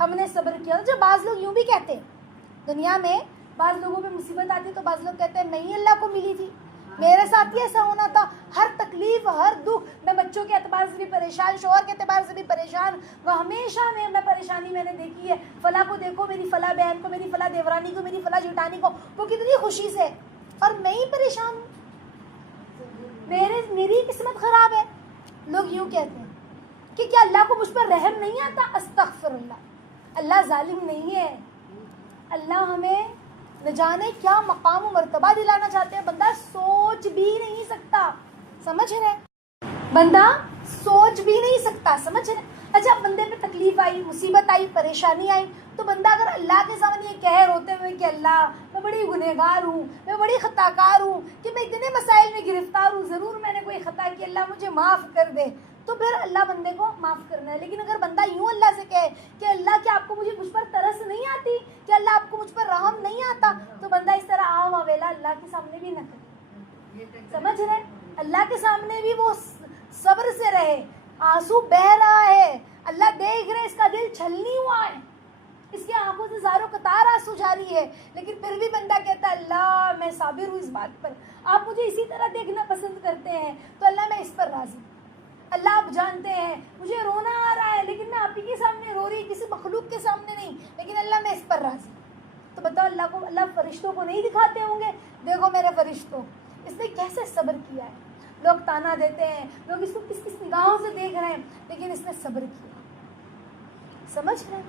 ہم نے صبر کیا. جو بعض لوگ یوں بھی کہتے ہیں, دنیا میں بعض لوگوں پہ مصیبت آتی ہے تو بعض لوگ کہتے ہیں نہیں اللہ کو ملی تھی, میرے ساتھ ہی ایسا ہونا تھا, ہر تکلیف ہر دکھ, میں بچوں کے اعتبار سے بھی پریشان, شوہر کے اعتبار سے بھی پریشان, وہ ہمیشہ میں پریشانی میں نے دیکھی ہے, فلاں کو دیکھو, میری فلاں بہن کو, میری فلاں دیورانی کو, میری فلاں جٹانی کو, وہ کتنی خوشی سے, اور میں ہی پریشان ہوں, میری قسمت خراب ہے. لوگ یوں کہتے ہیں کہ کیا اللہ کو مجھ پر رحم نہیں آتا؟ استغفر اللہ, اللہ ظالم نہیں ہے, اللہ ہمیں نہ جانے کیا مقام و مرتبہ دلانا چاہتے ہیں, بندہ سوچ بھی نہیں سکتا. سمجھ رہے, بندہ سوچ بھی نہیں سکتا, سمجھ رہے. اچھا, بندے پہ تکلیف آئی, مصیبت آئی, پریشانی آئی, تو بندہ اگر اللہ کے سامنے یہ کہہ روتے ہوئے کہ اللہ میں بڑی گنہگار ہوں, میں بڑی خطا کار ہوں, کہ میں اتنے مسائل میں گرفتار ہوں, ضرور میں نے کوئی خطا کی, اللہ مجھے معاف کر دے, تو پھر اللہ بندے کو معاف کرنا ہے. لیکن اگر بندہ یوں اللہ سے کہے کہ اللہ کیا آپ کو مجھ پر ترس نہیں آتی, کہ اللہ آپ کو مجھ پر رحم نہیں آتا, تو بندہ اس طرح آ مویلا اللہ کے سامنے بھی نہ کرے. سمجھ رہے, اللہ کے سامنے بھی وہ صبر سے رہے. آنسو بہ رہا ہے, اللہ دیکھ رہے, اس کا دل چھلنی ہوا ہے, اس کی آنکھوں سے زاروں قطار آنسو جاری ہے, لیکن پھر بھی بندہ کہتا ہے اللہ میں صابر ہوں اس بات پر, آپ مجھے اسی طرح دیکھنا پسند کرتے ہیں, تو اللہ میں اس پر راضی ہوں. اللہ آپ جانتے ہیں مجھے رونا آ رہا ہے, لیکن میں آپ ہی کے سامنے رو رہی, کسی مخلوق کے سامنے نہیں, لیکن اللہ میں اس پر راضی ہوں. تو بتاؤ اللہ فرشتوں کو نہیں دکھاتے ہوں گے, دیکھو میرے فرشتوں, اس نے کیسے صبر کیا ہے. لوگ تانا دیتے ہیں, لوگ اس کو کس کس نگاہوں سے دیکھ رہے ہیں, لیکن اس نے صبر کیا. سمجھ رہے,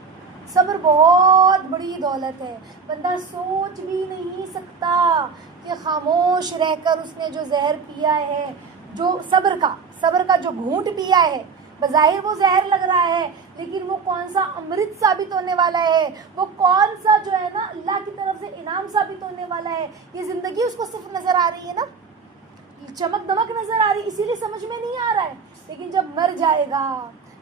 صبر بہت بڑی دولت ہے. بندہ سوچ بھی نہیں سکتا کہ خاموش رہ کر اس نے جو زہر پیا ہے, جو صبر کا جو گھونٹ پیا ہے, بظاہر وہ زہر لگ رہا ہے, لیکن وہ کون سا امرت ثابت ہونے والا ہے, وہ کون سا جو ہے نا اللہ کی طرف سے انعام ثابت ہونے والا ہے. یہ زندگی اس کو صرف نظر آ رہی ہے نا, چمک دمک نظر آ رہی, اسی لیے سمجھ میں نہیں آ رہا ہے. لیکن جب مر جائے گا,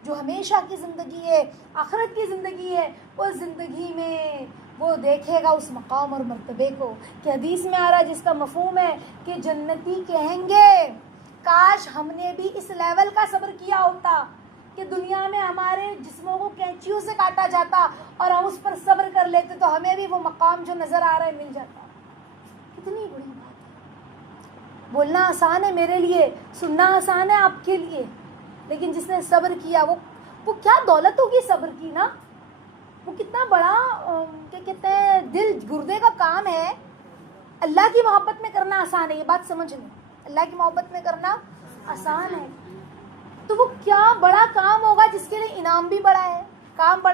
جو ہمیشہ کی زندگی ہے, آخرت کی زندگی ہے, اس زندگی میں وہ دیکھے گا اس مقام اور مرتبے کو, کہ حدیث میں آ رہا ہے جس کا مفہوم ہے کہ جنتی کہیں گے کاش ہم نے بھی اس لیول کا صبر کیا ہوتا کہ دنیا میں ہمارے جسموں کو کینچیوں سے کاٹا جاتا اور ہم اس پر صبر کر لیتے, تو ہمیں بھی وہ مقام جو نظر آ رہا ہے مل جاتا. کتنی بڑی بات ہے. بولنا آسان ہے میرے لیے, سننا آسان ہے آپ کے لیے, لیکن جس نے صبر کیا وہ کیا دولت ہوگی صبر کی نا, وہ کتنا بڑا کیا کہتے ہیں دل گردے کا کام ہے. اللہ کی محبت میں کرنا آسان ہے, یہ بات سمجھ لیں, اللہ کی محبت میں کرنا آسان ہے, تو وہ کیا بڑا کام ہوگا جس کے لیے انعام بھی بڑا ہے, کام بڑا